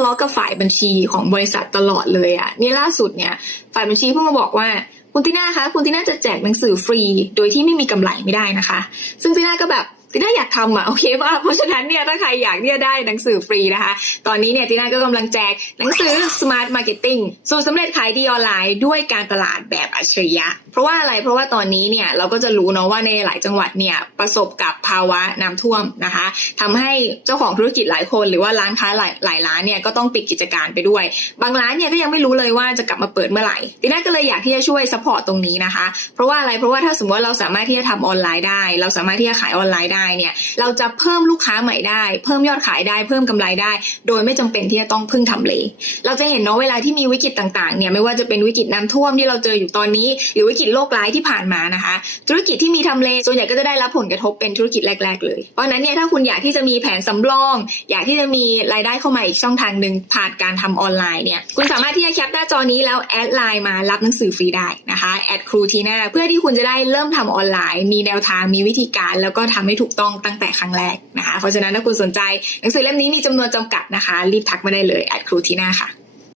ะเลาะกับฝ่ายบัญชีของบริษัทตลอดเลยอะนี่ล่าสุดเนี่ย ฝ่ายบัญชีเพิ่งมาบอกว่าคุณติน่าคะคุณติน่าจะแจกหนังสือฟรี โดยที่ไม่มีกำไรไม่ได้นะคะ ซึ่งติน่าก็แบบ ติน่าอยากทำอะโอเคป่ะเพราะฉะนั้นเนี่ยถ้าใครอยากเนี่ยได้หนังสือฟรีนะคะ ตอนนี้เนี่ยติน่าก็กำลังแจกหนังสือ Smart Marketing สูตรสำเร็จขายดีออนไลน์ด้วยการตลาดแบบอัจฉริยะ เพราะว่าอะไรเพราะว่าตอนนี้เนี่ยเราก็จะรู้เนาะว่าในหลายจังหวัดเนี่ยประสบกับภาวะน้ำท่วมนะคะทำให้เจ้าของธุรกิจหลายคน หรือว่าร้านค้าหลายหลายร้านเนี่ยก็ต้องปิดกิจการไปด้วย บางร้านเนี่ยก็ยังไม่รู้เลยว่าจะกลับมาเปิดเมื่อไหร่ติน่าก็เลยอยากที่จะช่วยซัพพอร์ตตรงนี้นะคะ เพราะว่าอะไรเพราะว่าถ้าสมมติว่าเราสามารถที่จะทำออนไลน์ได้ เราสามารถที่จะขายออนไลน์ได้เนี่ยเราจะเพิ่มลูกค้าใหม่ได้ เพิ่มยอดขายได้เพิ่มกำไรได้ โดยไม่จำเป็นที่จะต้องพึ่งทำเล เราจะเห็นเนาะเวลาที่มีวิกฤตต่างๆเนี่ยไม่ว่าจะเป็นวิกฤตน้ำท่วมที่เราเจออยู่ตอนนี้ หรือวิกฤตโรคร้ายที่ผ่านมานะคะ ธุรกิจที่มีทำเลส่วนใหญ่ก็จะได้รับผลกระทบเป็นธุรกิจแรก ๆ เลยเพราะฉะนั้นเนี่ยถ้าคุณอยากที่จะมีแผนสำรอง อยากที่จะมีรายได้เข้ามาอีกช่องทางหนึ่งผ่านการทำออนไลน์เนี่ยคุณสามารถที่จะแคปหน้าจอนี้แล้วแอดไลน์มารับหนังสือฟรีได้นะคะ แอดครูทีน่าเพื่อที่คุณจะได้เริ่มทำออนไลน์ มีแนวทางมีวิธีการ แล้วก็ทำให้ถูกต้องตั้งแต่ครั้งแรกนะคะ เพราะฉะนั้นถ้าคุณสนใจหนังสือเล่มนี้มีจำนวนจำกัดนะคะ รีบทักมาได้เลยแอดครูทีน่าค่ะ